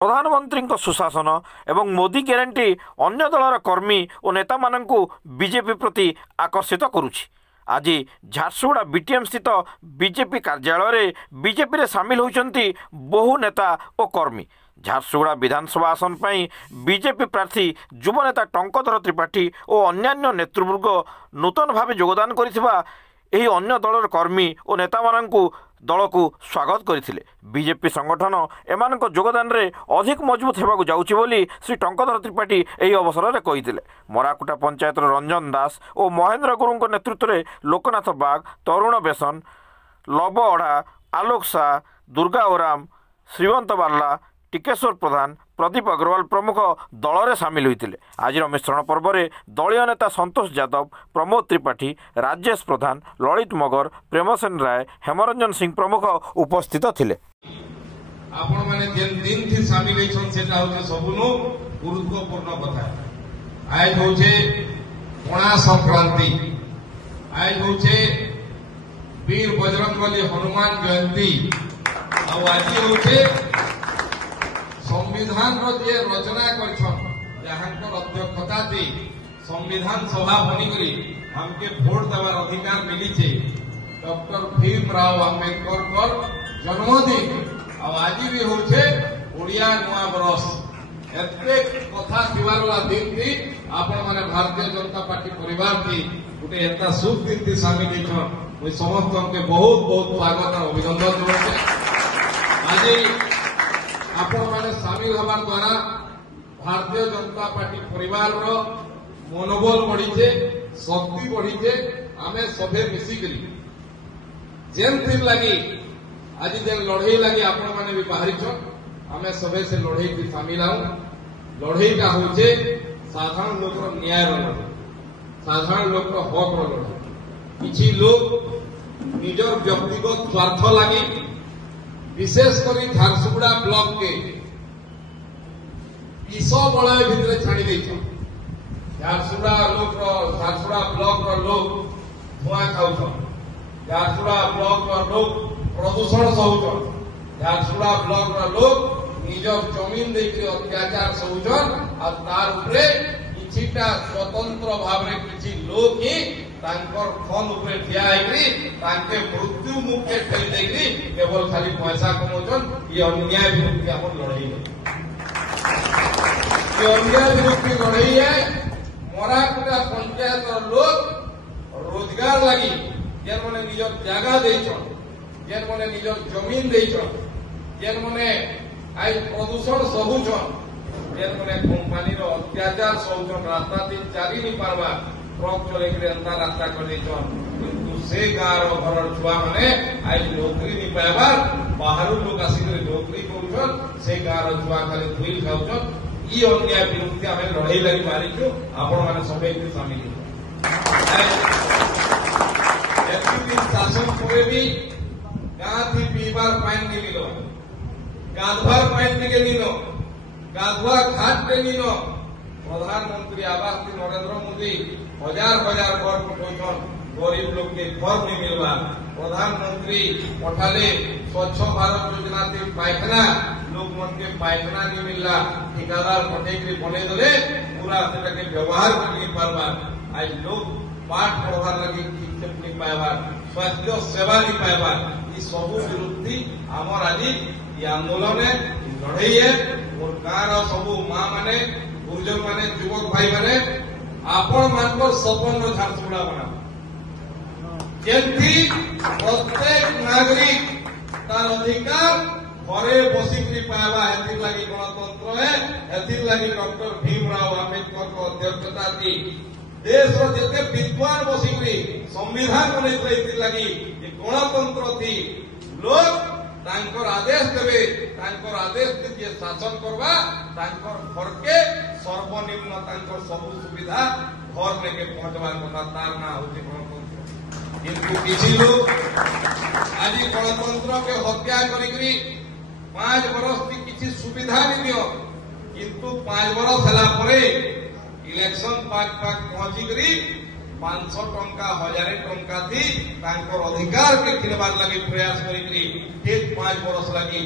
प्रधानमंत्री सुशासन एवं मोदी ग्यारंटी अन्य दलर कर्मी और नेता मानू बीजेपी प्रति आकर्षित करुछि। आज झारसुगुड़ा बीटीएम स्थित बीजेपी कार्यालय बीजेपी सामिल होती बहु नेता और कर्मी। झारसुगुड़ा विधानसभा आसन पर बीजेपी प्रार्थी युवनेता टंकधर त्रिपाठी और अन्यान्य नेतृवर्ग नूतन भाव योगदान कर अन्य दलर कर्मी और नेता मानू दल को स्वागत करथिले। बीजेपी संगठन एमान योगदान रे अधिक मजबूत होगा जाउछि बोली श्री टंकधर त्रिपाठी एही अवसर में कहिथिले। मराकुटा पंचायत रंजन दास और महेंद्र गुरु नेतृत्व में लोकनाथ बाग, तरुण बेसन, लव अढ़ा, आलोक शाह, दुर्गा ओराम, श्रीवंत बार्ला, टिकेश्वर प्रधान, प्रदीप अग्रवाल प्रमुख दल में सामिल होते। आज मिश्रण पर्व में दलीय नेता संतोष यादव, प्रमोद त्रिपाठी, राजेश प्रधान, ललित मगर, प्रेमसेन राय, हेमरंजन सिंह प्रमुख उपस्थित थिले। आपण माने जेन दिन थी सामिल होछन सेटा होचे सबुनो गुरुत्वपूर्ण कथा। आज होचे पणा संक्रांति, आज होचे वीर बजरंगबली हनुमान जयंती, और आज होचे संविधान जे रचना कर अध्यक्षता थी संविधान सभा बनिकरी हमके भोट देवार अधिकार मिली डॉक्टर भीमराव अंबेडकर जन्मदिन और आज भी होचे ओडिया नुआ बरस। एते कथा थिवारला दिन थी आपण माने भारतीय जनता पार्टी परिवार थी गोटे एता शुभ दिन थी सामिल होछन। समस्त के बहुत बहुत स्वागत और अभिनंदन जोड़े। आज आपण माने सामिल होवार द्वारा भारतीय जनता पार्टी परिवार रो मनोबल बढ़ीचे, शक्ति बढ़ीचे। आमे सभे मिसिकरी जेन दिन लगी आज जेन लड़ई लगी आपण माने भी बाहरी छन। आमे सभे से लड़ई की सामिल आउ। लड़ई का होचे साधारण लोक रो न्याय रो लड़ई, साधारण लोक रो हक रो लड़ई। किछि लोग निजर व्यक्तिगत स्वार्थ लगी विशेषकर झारसुगुड़ा ब्लॉक के विष बलय भितर छाड़ी देछन। झारसुगुड़ा ब्लॉक रो लोग धुआं खाउछन, झारसुगुड़ा ब्लॉक रो लोग प्रदूषण सहुछन, झारसुगुड़ा ब्लॉक रो लोग निजर जमीन देके अत्याचार सहुछन। आ तार उपरे किछिटा स्वतंत्र भाव रे किछि लोग ही तांकर फोन उपरे ठिया हेकरी तांके मृत्यु मुखे ठेली देकरी केवल खाली पैसा कमौछन। ये अन्याय विरुद्ध अपन लड़ाई है, ये अन्याय विरुद्ध लड़ाई है। मराकुटा पंचायत लोग रोजगार लगी जेन मने निजर जगह देछन, जेन मने निजर जमीन देछन, जेन मने आज प्रदूषण सहुछन, जेन मने कंपनी रो अत्याचार सहुछन, रास्ता दिन चली नहीं पारबा, ट्रक चलेकरी अंता रास्ता कर देछन। किंतु से गाँव घर छुआ माने आज नौकरी नहीं पाइबार, बाहर लोग आसिक नौकरी करुछन, से गाँव छुआ खाली धुई खाउछन। ई अन्याय विरुद्ध आमे लड़ाई लगी मारिछु। आपण माने सबै सामिल हो। शासन पूरे भी गाँ थी पीबार पानी नहीं मिलो, गाधवार पानी नहीं मिलो, गाधवा घाट नहीं मिलो। प्रधानमंत्री आवास नरेंद्र मोदी हजार हजार घर पठौछन, गरीब लोग के घर नहीं मिलवा। प्रधानमंत्री पठाले स्वच्छ भारत योजना थी पायखाना, लोग मन के पायखाना नहीं मिलला, ठिकादार पटेकरी बने दे पूरा सेटा के व्यवहार कर नहीं पारबा। आज लोग पाठ पढ़वार लगी शिक्षक नहीं पाइबार, स्वास्थ्य सेवा नहीं पाइबार। ये सब विरुद्धी आमर आज ये आंदोलन है, लड़ई है। और गाँव सबू माँ माने, गुरुजन माने, युवक भाई माने आपण मानकर सपन झारसुगुड़ा बना जेमती प्रत्येक नागरिक तार अधिकार घरे बसिकी पाइबा। एथिर लगी गणतंत्र है, एथिर लगी डॉक्टर भीमराव अंबेडकर को अध्यक्षता थी। देश जिते विद्वान बसिकी संविधान बने लगी गणतंत्र थी। लोग तांकर आदेश देवे, तांकर आदेश जे शासन करवा तांकर घर के सर्वनिम्न तांकर सब सुविधा घर लेके पहुंचवार कथा, तार ना होचे गणतंत्र। किंतु किसी लोग आज गणतंत्र के हत्या करी 5 बरस की किसी सुविधा नहीं दियो, किंतु 5 बरस हला परे इलेक्शन पाक पहुंची 500 टंका 1000 टंका थी अधिकार के किनबार लगी प्रयास करी 5 बरस लगी।